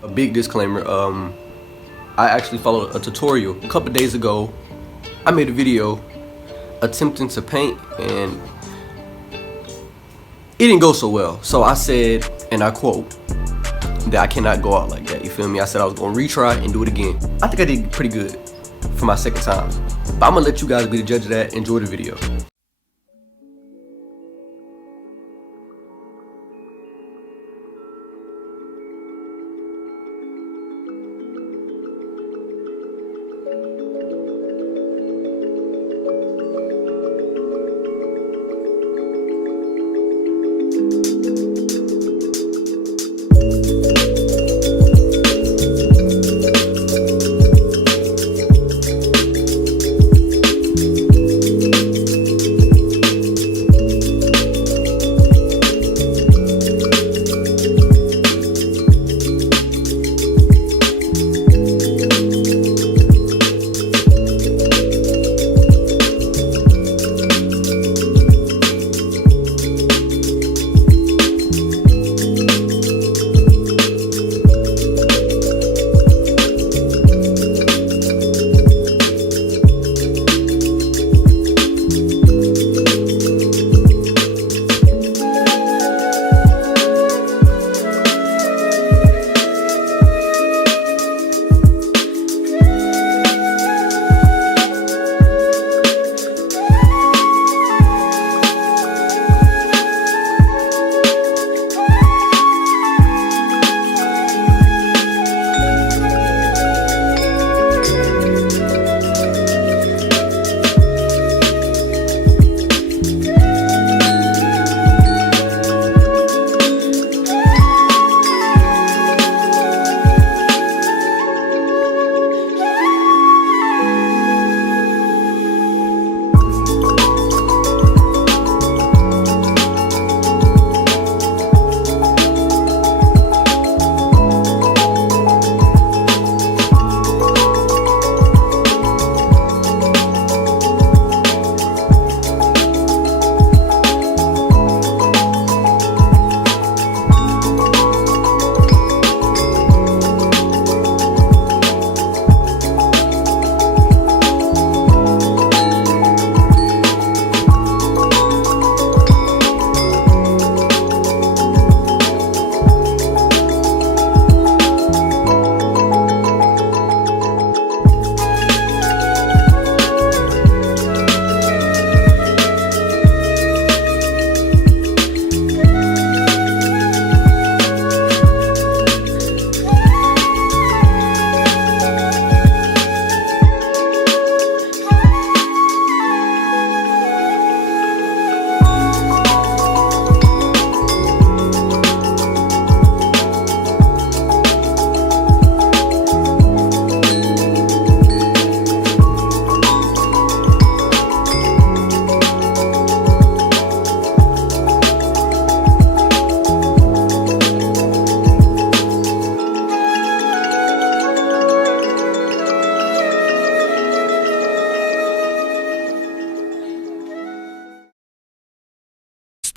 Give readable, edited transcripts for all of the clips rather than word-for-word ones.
A big disclaimer, I actually followed a tutorial a couple days ago. I made a video attempting to paint and it didn't go so well. So I said, and I quote, that I cannot go out like that, you feel me? I said I was gonna retry and do it again. I think I did pretty good for my second time. But I'm gonna let you guys be the judge of that. Enjoy the video.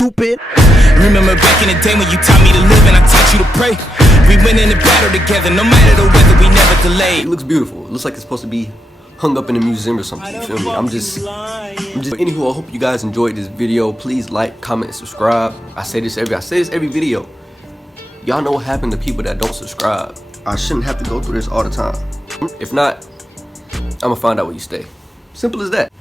Stupid. Remember back in the day when you taught me to live and I taught you to pray. We went in the battle together, no matter the weather, we never delayed. It looks beautiful. It looks like it's supposed to be hung up in a museum or something, you feel me? I'm just anywho, I hope you guys enjoyed this video. Please like, comment, and subscribe. I say this every video. Y'all know what happened to people that don't subscribe. I shouldn't have to go through this all the time. If not, I'ma find out where you stay. Simple as that.